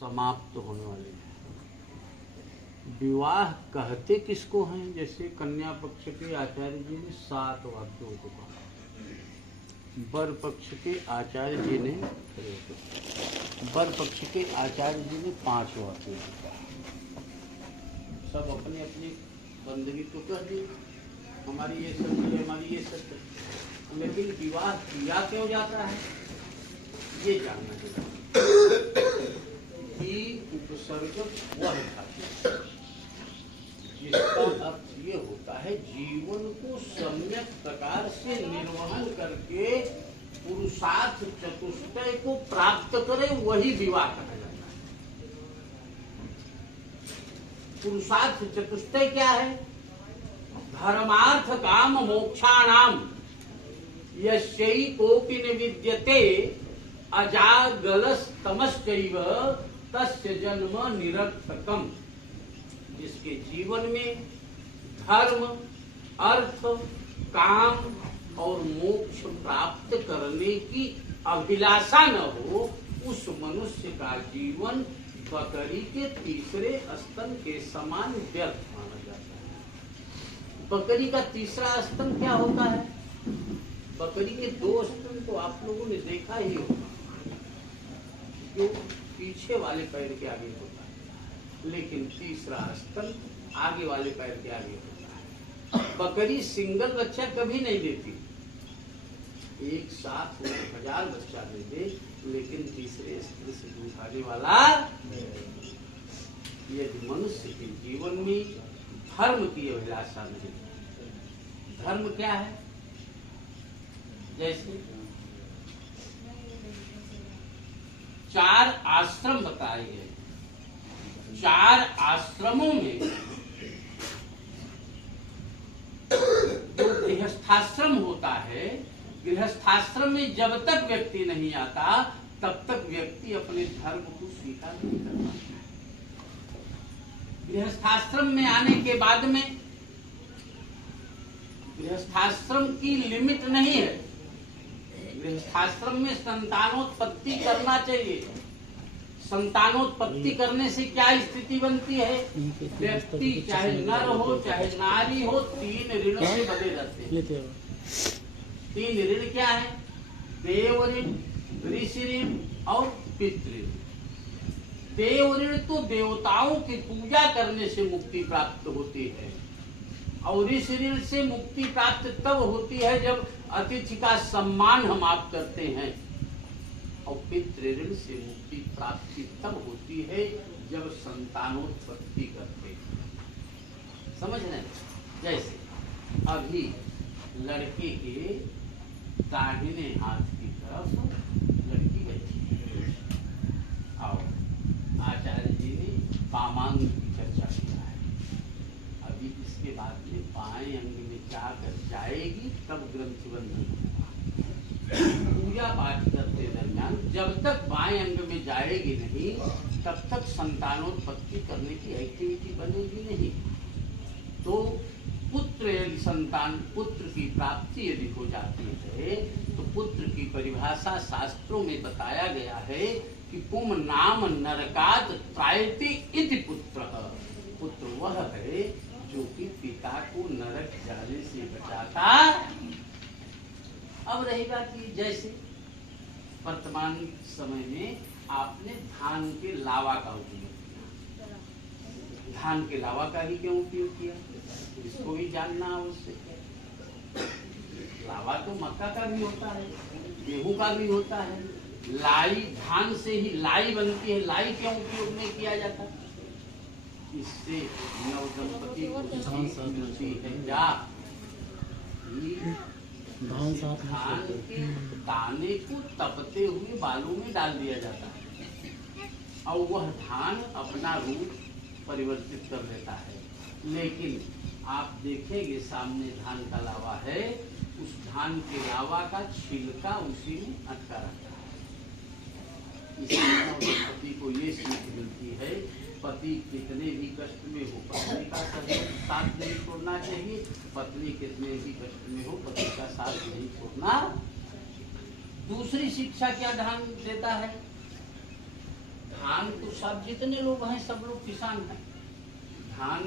समाप्त होने वाले हैं। विवाह कहते किसको हैं? जैसे कन्या पक्ष के आचार्य जी ने 7 वाक्यों को कहा, वर पक्ष के आचार्य जी ने वर पक्ष के आचार्य जी ने 5 वाक्यों को कहा। सब अपनी अपनी बंदगी तो कह दी, हमारी ये सत्य है, हमारी ये सत्य है, लेकिन विवाह किया क्यों जाता है ये जानना चाहिए। कि उपसर्ग वह था जिसका अर्थ ये होता है जीवन को सम्यक प्रकार से निर्वहन करके पुरुषार्थ चतुष्टय को प्राप्त करे, वही विवाह कहा जाता है। पुरुषार्थ चतुष्टय क्या है? धर्मार्थ काम मोक्षाणाम यस्यै कोपि न विद्यते अजागलस्तमश्चैव तस्य जन्म निरर्थकम्। जिसके जीवन में धर्म, अर्थ, काम और मोक्ष प्राप्त करने की अभिलाषा न हो, उस मनुष्य का जीवन बकरी के तीसरे स्तन के समान व्यर्थ माना जाता है। बकरी का तीसरा स्तन क्या होता है? बकरी के 2 स्तन तो आप लोगों ने देखा ही होगा, जो पीछे वाले पैर के आगे होता है, लेकिन तीसरा स्तन आगे वाले पैर के आगे होता है। बकरी सिंगल बच्चा कभी नहीं देती, एक साथ 1000 बच्चा दे दे, लेकिन तीसरे स्तन से दूध आने वाला। यदि मनुष्य के जीवन में धर्म की अभिलाषा नहीं, धर्म क्या है? जैसे 4 आश्रम बताए गए, 4 आश्रमों में जो गृहस्थाश्रम होता है, गृहस्थाश्रम में जब तक व्यक्ति नहीं आता तब तक व्यक्ति अपने धर्म को स्वीकार नहीं कर पाता। गृहस्थाश्रम में आने के बाद में गृहस्थाश्रम की लिमिट नहीं है। गृहस्थाश्रम में संतानोत्पत्ति करना चाहिए। संतानोत्पत्ति करने से क्या स्थिति बनती है? व्यक्ति चाहे नर हो चाहे नारी हो, 3 ऋणों से बंधे रहते हैं। 3 ऋण क्या है? देव ऋण, ऋषि ऋण और पितृ ऋण। देव ऋण तो देवताओं की पूजा करने से मुक्ति प्राप्त होती है, और ऋषि ऋण से मुक्ति प्राप्त तब होती है जब अतिथि का सम्मान हम आप करते हैं, और पितृ ऋण से मुक्ति प्राप्ति तब होती है जब संतानोत्पत्ति करते हैं। समझ रहे? जैसे अभी लड़के के दाहिने हाथ की तरफ लड़की बैठी है, और आचार्य जी ने वामांग की चर्चा किया है। अभी इसके बाद में बाएं अंग में जाकर जाएगी तब ग्रंथ बंधन होगा। पूजा पाठ करते दरमियान जब तक बाएं अंग में जाएगी नहीं तब तक संतानोत्पत्ति करने की एक्टिविटी बनेगी नहीं। तो पुत्र यदि संतान, पुत्र की प्राप्ति यदि हो जाती है तो पुत्र की परिभाषा शास्त्रों में बताया गया है कि पुम नाम नरकात त्रायति इति पुत्र। पुत्र वह है जो कि पिता को नरक जाने से बचाता। अब रहेगा कि जैसे वर्तमान समय में आपने धान के लावा का उपयोग किया, धान के लावा का ही क्यों उपयोग किया इसको भी जानना आवश्यक है। लावा तो मक्का का भी होता है, गेहूं का भी होता है, लाई धान से ही लाई बनती है। लाई क्यों उपयोग में किया जाता है? इससे नवदंपति को मिलती है क्या? धान के दाने को तपते हुए बालू में डाल दिया जाता है और वह धान अपना रूप परिवर्तित कर लेता है। लेकिन आप देखेंगे सामने धान का लावा है, उस धान के लावा का छिलका उसी में अटका रहता है। इसलिए पति को ये सीख मिलती है, पति कितने भी कष्ट में हो पत्नी का साथ नहीं छोड़ना चाहिए, पत्नी कितने भी कष्ट में हो पति का साथ नहीं छोड़ना। दूसरी शिक्षा क्या ध्यान देता है? धान तो सब जितने लोग हैं सब लोग किसान हैं। धान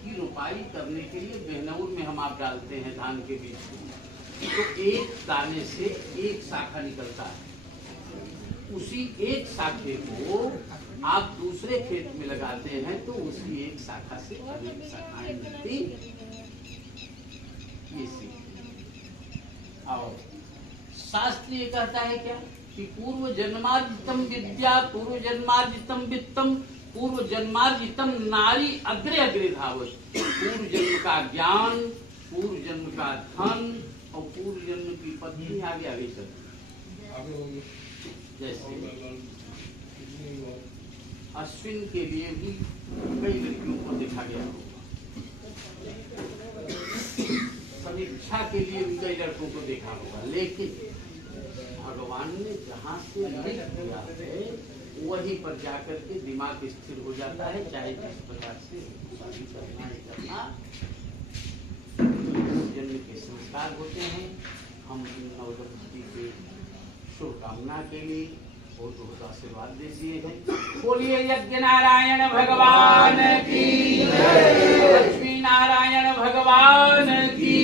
की रोपाई करने के लिए बेहनौर में हम आप डालते हैं धान के बीज को, तो एक दाने से एक शाखा निकलता है। उसी एक शाखे को आप दूसरे खेत में लगाते हैं तो उसी एक शाखा से अनेक शाखाएं मिलती। ये सीख। और शास्त्र ये कहता है क्या कि पूर्व जन्मार्जितम विद्या, पूर्व जन्मार्जितम वित्तम, पूर्व जन्मार्जितम नारी अग्रे अग्रे धावत। पूर्व जन्म का ज्ञान, पूर्व जन्म का धन और पूर्व जन्म की पत्नी आगे आगे चलती। जैसे अश्विन के लिए भी कई लड़कियों को देखा गया होगा, समीक्षा के लिए भी कई लड़कों को देखा होगा, लेकिन भगवान ने जहाँ से लिख दिया है वहीं पर जाकर के दिमाग स्थिर हो जाता है। चाहे जिस प्रकार से शादी करना ही करना, जन्म के संस्कार होते हैं। हम नवदंपति के शुभकामना के लिए बहुत बहुत आशीर्वाद देते हैं। बोलिए यज्ञ नारायण भगवान की, लक्ष्मी नारायण भगवान की।